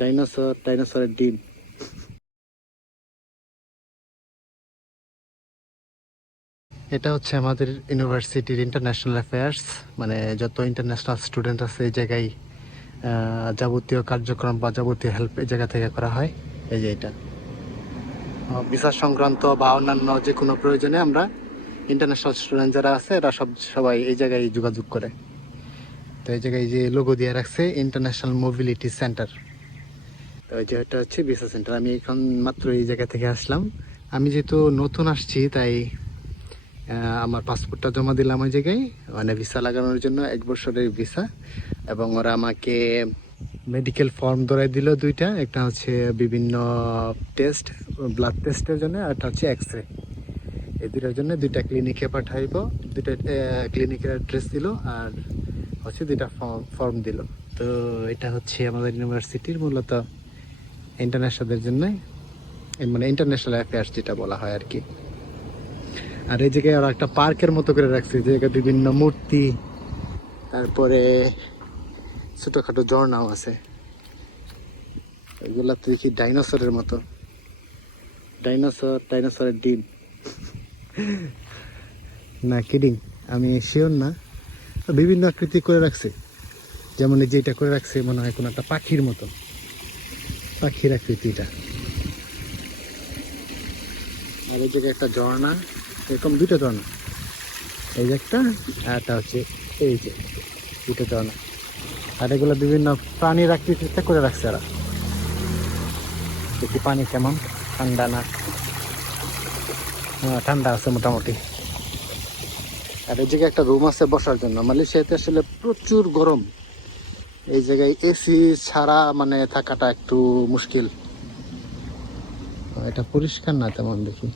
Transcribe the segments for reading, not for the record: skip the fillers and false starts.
ডাইনোসরের ডিম। এটা হচ্ছে আমাদের ইউনিভার্সিটির ইন্টারন্যাশনাল অ্যাফেয়ার্স, মানে যত ইন্টারন্যাশনাল স্টুডেন্ট আছে এই জায়গায় যাবতীয় কার্যক্রম বা যাবতীয় হেল্প এই জায়গা থেকে করা হয়। এই যে এটা ভিসা সংক্রান্ত বা অন্যান্য যে কোনো প্রয়োজনে আমরা ইন্টারন্যাশনাল স্টুডেন্ট যারা আছে এরা সবাই এই জায়গায় যোগাযোগ করে। তো এই জায়গায় যে লোগো দিয়ে রাখছে ইন্টারন্যাশনাল মোবিলিটি সেন্টার। তো এই যে এটা হচ্ছে ভিসা সেন্টার। আমি এখন মাত্র এই জায়গা থেকে আসলাম। আমি যেহেতু নতুন আসছি তাই আমার পাসপোর্টটা জমা দিলাম ওই জায়গায়, মানে ভিসা লাগানোর জন্য 1 বছরের ভিসা। এবং ওরা আমাকে মেডিকেল ফর্ম ধরাই দিল দুইটা, একটা হচ্ছে বিভিন্ন টেস্ট, ব্লাড টেস্টের জন্য, আর একটা হচ্ছে এক্স রে। এই দুটার জন্য দুইটা ক্লিনিকে পাঠাইব। দুইটা ক্লিনিকের অ্যাড্রেস দিল আর হচ্ছে দুইটা ফর্ম দিল। তো এটা হচ্ছে আমাদের ইউনিভার্সিটির মূলত ইন্টারন্যাশনালদের জন্য, মানে ইন্টারন্যাশনাল অ্যাফেয়ার্স যেটা বলা হয় আর কি। আর এই জায়গায় ওরা একটা পার্কের মতো করে রাখছে, যে জায়গায় বিভিন্ন মূর্তি, তারপরে ছোটখাটো ঝর্ণাও আছে। এগুলা তো দেখি ডাইনোসরের মতো, ডাইনোসরের ডিম না, কিডিং, আমি শিওর না। বিভিন্ন আকৃতি করে রাখছে, যেমন এই যেটা করে রাখছে মনে হয় কোনো একটা পাখির মতো, পাখির আকৃতিটা। আর এই জায়গায় একটা ঝর্ণা, এরকম দুটো ঝর্ণা, এই যে একটা, আর একটা হচ্ছে এই যে দুটো ঝর্ণা। আর এগুলো বিভিন্ন প্রাণীর আকৃতিতে করে রাখছে এরা। দেখি পানি কেমন, ঠান্ডা না? ঠান্ডা আছে মোটামুটি। আর এই জায়গায় একটা রুম আছে বসার জন্য। মালয়েশিয়াতে আসলে প্রচুর গরম, এই জায়গায় এসি ছাড়া মানে থাকাটা একটু মুশকিল। এটা পরিষ্কার না তেমন দেখি।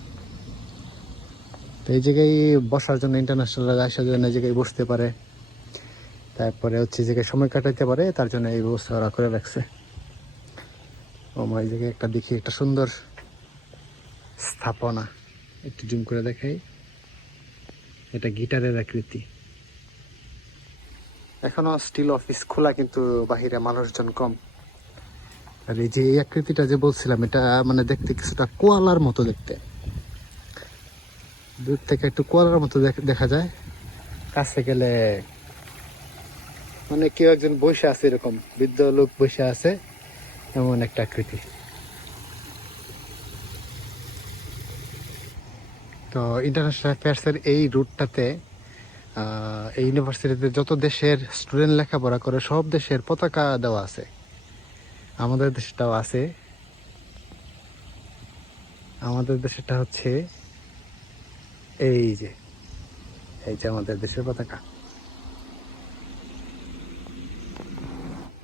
তো এই জায়গায় বসার জন্য ইন্টারন্যাশনাল আসার জন্য এই জায়গায় বসতে পারে, তারপরে হচ্ছে এই জায়গায় সময় কাটাতে পারে, তার জন্য এই ব্যবস্থা ওরা করে রাখছে। এই জায়গায় একটা দেখি, একটা সুন্দর স্থাপনা, একটু জুম করে দেখাই। এটা গিটারের আকৃতি। এখনো স্টিল অফিস খোলা, কিন্তু বাহিরে মানুষজন কম। আর এই যে এই আকৃতিটা যে বলছিলাম, এটা মানে দেখতে কিছুটা কোয়ালার মতো দেখতে, দূর থেকে একটু কোয়ালার মতো দেখা যায়, কাছে গেলে মানে কেউ একজন বসে আছে, এরকম বৃদ্ধ লোক বসে আছে, এমন একটা আকৃতি। তো ইন্টারন্যাশনাল অ্যাফেয়ার্সের এই রুটটাতে এই ইউনিভার্সিটিতে যত দেশের স্টুডেন্ট লেখাপড়া করে সব দেশের পতাকা দেওয়া আছে, আমাদের দেশটাও আছে। আমাদের দেশটা হচ্ছে এই যে, এই যে আমাদের দেশের পতাকা।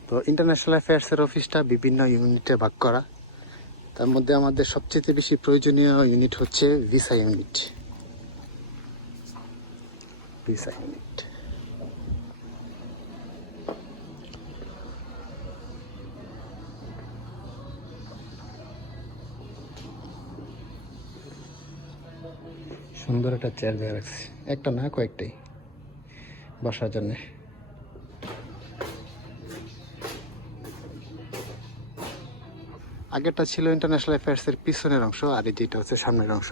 তো ইন্টারন্যাশনাল অ্যাফেয়ার্সের অফিসটা বিভিন্ন ইউনিটে ভাগ করা। তার মধ্যে আমাদের সবচেয়ে বেশি প্রয়োজনীয় ইউনিট হচ্ছে ভিসা ইউনিট। ভিসা ইউনিট সুন্দর একটা চেয়ার দেওয়া রাখছে, একটা না কয়েকটাই বসার জন্য। আগেরটা ছিল ইন্টারন্যাশনাল অ্যাফেয়ার্সের পিছনের অংশ, আর এই যেটা হচ্ছে সামনের অংশ।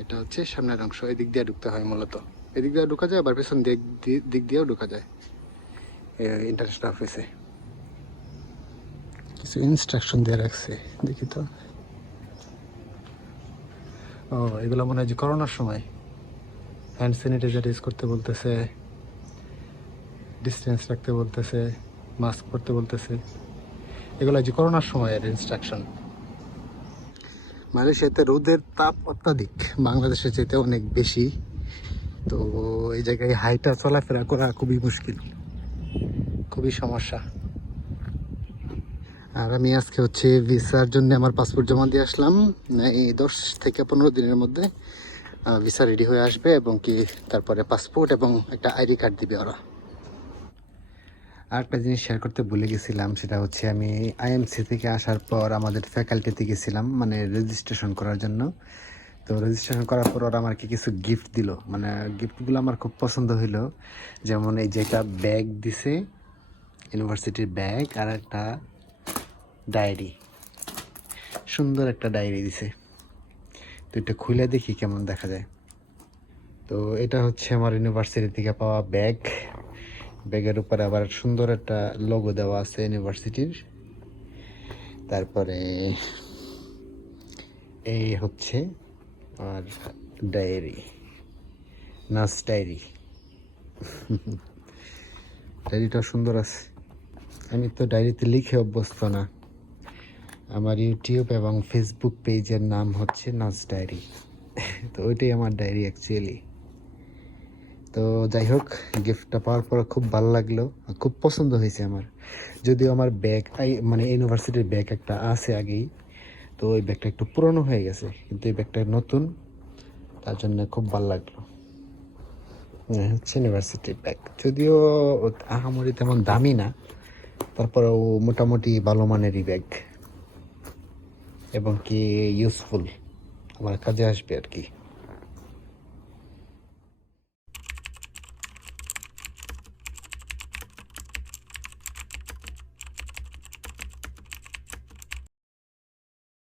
এটা হচ্ছে সামনের অংশ, এদিক দিয়ে ঢুকতে হয় মূলত। এদিক দিয়ে ঢুকা যায়, আবার পেছন দিক দিয়েও ঢুকা যায় ইন্টারন্যাশনাল অফিসে। কিছু ইনস্ট্রাকশন দিয়ে রাখছে, দেখি তো। এগুলো মনে হয় যে করোনার সময় হ্যান্ড স্যানিটাইজার ইউজ করতে বলতেছে, ডিস্টেন্স রাখতে বলতেছে, মাস্ক পরতে বলতেছে। এগুলো যে করোনার সময়ের ইনস্ট্রাকশন। মালয়েশিয়াতে রোদের তাপ অত্যাধিক, বাংলাদেশের চাইতে অনেক বেশি। তো এই জায়গায় হাইটা চলাফেরা করা খুবই মুশকিল, খুবই সমস্যা। আর আমি আজকে হচ্ছে ভিসার জন্য আমার পাসপোর্ট জমা দিয়ে আসলাম। এই 10 থেকে 15 দিনের মধ্যে ভিসা রেডি হয়ে আসবে, এবং কি তারপরে পাসপোর্ট এবং একটা আইডি কার্ড দিবে ওরা। আরেকটা জিনিস শেয়ার করতে ভুলে গেছিলাম, সেটা হচ্ছে আমি আইএমসি থেকে আসার পর আমাদের ফ্যাকাল্টিতে গেছিলাম, মানে রেজিস্ট্রেশন করার জন্য। তো রেজিস্ট্রেশন করার পর ওরা আমাকে কিছু গিফট দিল, মানে গিফটগুলো আমার খুব পছন্দ হইলো। যেমন এই যেটা ব্যাগ দিছে, ইউনিভার্সিটির ব্যাগ আর একটা ডায়েরি, সুন্দর একটা ডায়েরি দিছে। তো এটা খুলে দেখি কেমন দেখা যায়। তো এটা হচ্ছে আমার ইউনিভার্সিটি থেকে পাওয়া ব্যাগ। ব্যাগের উপরে আবার সুন্দর একটা লোগো দেওয়া আছে ইউনিভার্সিটির। তারপরে এই হচ্ছে আর ডায়েরি, নাচ ডায়েরি। ডায়েরিটা সুন্দর আছে। আমি তো ডায়েরিতে লিখে অভ্যস্ত না। আমার ইউটিউব এবং ফেসবুক পেজের নাম হচ্ছে নাচ ডায়েরি। তো ওইটাই আমার ডায়েরি অ্যাকচুয়ালি। তো যাই হোক, গিফটটা পাওয়ার পর খুব ভালো লাগলো, খুব পছন্দ হয়েছে আমার। যদিও আমার ব্যাগ মানে ইউনিভার্সিটির ব্যাগ একটা আছে আগেই, তো ওই ব্যাগটা একটু পুরনো হয়ে গেছে, কিন্তু এই ব্যাগটা নতুন, তার জন্য খুব ভালো লাগলো। হচ্ছে ইউনিভার্সিটির ব্যাগ, যদিও আহামরি তেমন দামি না, তারপরেও মোটামুটি ভালো মানেরই ব্যাগ এবং কি ইউজফুল, আমার কাজে আসবে আর কি।